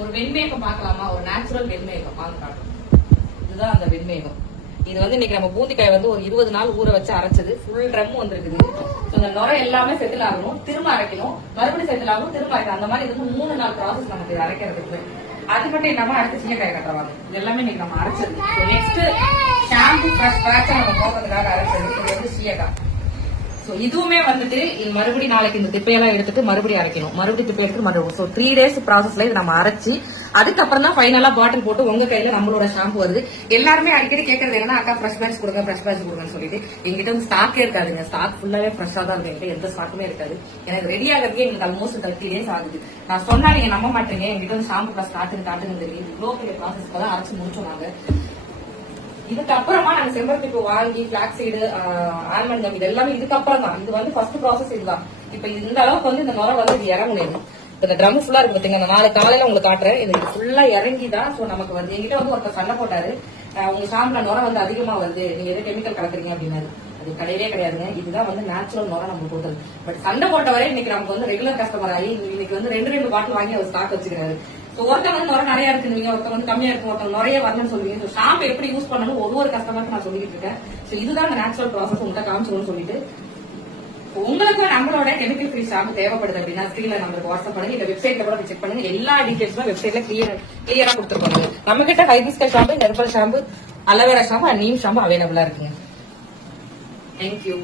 ஒரு வெண்மேகம் பார்க்கலாமா? ஒரு நேச்சுரல் வெண்மேகம் வாங்க காட்டும். இதுதான் அந்த வெண்மேகம். இது வந்து இன்னைக்கு நம்ம பூந்திக்காய் வந்து ஒரு 20 நாள் ஊற வச்சு அரைச்சது. ஃபுல் ட்ரம் வந்துருக்குது. இந்த நுரை எல்லாமே செட்டில் ஆகணும், திரும்ப அரைக்கணும், மறுபடியும் செட்டில் ஆகணும், திரும்ப அரைக்கணும். அந்த மாதிரி இது வந்து 3 நாள் ப்ராசஸ் நமக்கு அரைக்கிறதுக்கு. அது மட்டும் இல்லாம அடுத்து சீயக்காய் கட்டுறவாங்க. இது எல்லாமே இன்னைக்கு நம்ம அரைச்சது. நெக்ஸ்ட் ஷாம்பு ஃப்ரெஷ்ஷா நம்ம போடுறதுக்காக அரைச்சது. இது வந்து சீயக்காய். சோ இதுவுமே வந்துட்டு மறுபடியும் நாளைக்கு இந்த திப்பையெல்லாம் எடுத்துட்டு மறுபடியும் அரைக்கணும், மறுபடியும் திப்பை எடுத்து மறுபடியும். சோ 3 days ப்ராசஸ்ல இது நம்ம அரைச்சி அதுக்கப்புறம் தான் ஃபைனலா பாட்டில் போட்டு உங்க கையில நம்மளோட ஷாம்பு வருது. எல்லாருமே அடிக்கடி கேட்கறது என்னன்னா, அக்கா ஃப்ரெஷ் பேட்ச் கொடுங்க, ஃப்ரெஷ் பேட்ச் கொடுங்கன்னு சொல்லிட்டு எங்கிட்ட வந்து ஸ்டாக்கே இருக்காதுங்க. ஸ்டாக் ஃபுல்லாவே ஃப்ரெஷ்ஷா தான் இருக்கு. எங்கிட்ட எந்த ஸ்டாக்குமே இருக்காது. எனக்கு ரெடி ஆகிறதுக்கே எங்களுக்கு ஆல்மோஸ்ட் 30 days ஆகுது. நான் சொன்னா நீங்க நம்ப மாட்டீங்க. எங்கிட்ட வந்து ஷாம்பு பிளஸ் காட்டுன்னு தெரியும். இவ்வளோ பெரிய ப்ராசஸ் தான் அரைச்சு முடிச்சோம் நாங்க. இதுக்கப்புறமா நாங்க செம்பருத்தி பூ வாங்கி பிளாக் சீடு, ஆல்மண்ட் கம், இது எல்லாமே இதுக்கப்புறம் தான். இது வந்து ஃபர்ஸ்ட் ப்ராசஸ் இதுதான். இப்ப இந்த அளவுக்கு வந்து இந்த நுரை வந்து இது இறங்கணும். இந்த ட்ரம் ஃபுல்லா இருக்கு பாத்தீங்க. அந்த நாளை காலையில உங்களுக்கு காட்டுறேன். இது ஃபுல்லா இறங்கிதான். சோ நமக்கு வந்து எங்கிட்ட வந்து ஒருத்தர் சண்டை போட்டாரு, உங்க ஷாம்புல நுரை வந்து அதிகமா வருது, நீங்க எது கெமிக்கல் கலக்குறீங்க அப்படின்னாரு. அது கிடையவே கிடையாதுங்க. இதுதான் வந்து நேச்சுரல் நுரை நம்ம போட்டது. பட் சண்டை போட்டவரை இன்னைக்கு நமக்கு வந்து ரெகுலர் கஸ்டமர் ஆகி இன்னைக்கு வந்து 2 பாட்டில் வாங்கி அவர் ஸ்டாக் வச்சுக்கிறாரு. ஒருத்தர் வந்து நுரை நிறைய இருக்குன்னு, ஒருத்தர் வந்து கம்மியா இருக்கு, ஒருத்தர் நிறைய வரணும்னு சொல்லுவீங்க. ஷாம்பு எப்படி யூஸ் பண்ணணும் ஒவ்வொரு கஸ்டமருக்கு நான் சொல்லிட்டு இருக்கேன். சோ இதுதான் அந்த நேச்சுரல் ப்ராசஸ் உங்கள்கிட்ட காமிச்சோம்னு சொல்லிட்டு, உங்களுக்கு நம்மளோட கெமிக்கல் ஃப்ரீ ஷாம்பு தேவைப்படுது அப்படின்னா ஸ்கிரீன்ல நம்மளுக்கு வாட்ஸ்அப் பண்ணுங்க, இந்த வெப்சைட்ல கூட செக் பண்ணுங்க. எல்லா டீடைல்ஸும் வெப்சைட்ல கிளியரா கொடுத்துருப்பாங்க. நம்ம கிட்ட hibiscus shampoo, herbal shampoo, aloe vera shampoo and neem shampoo அவைலபிளா இருக்குங்க. தேங்க்யூ.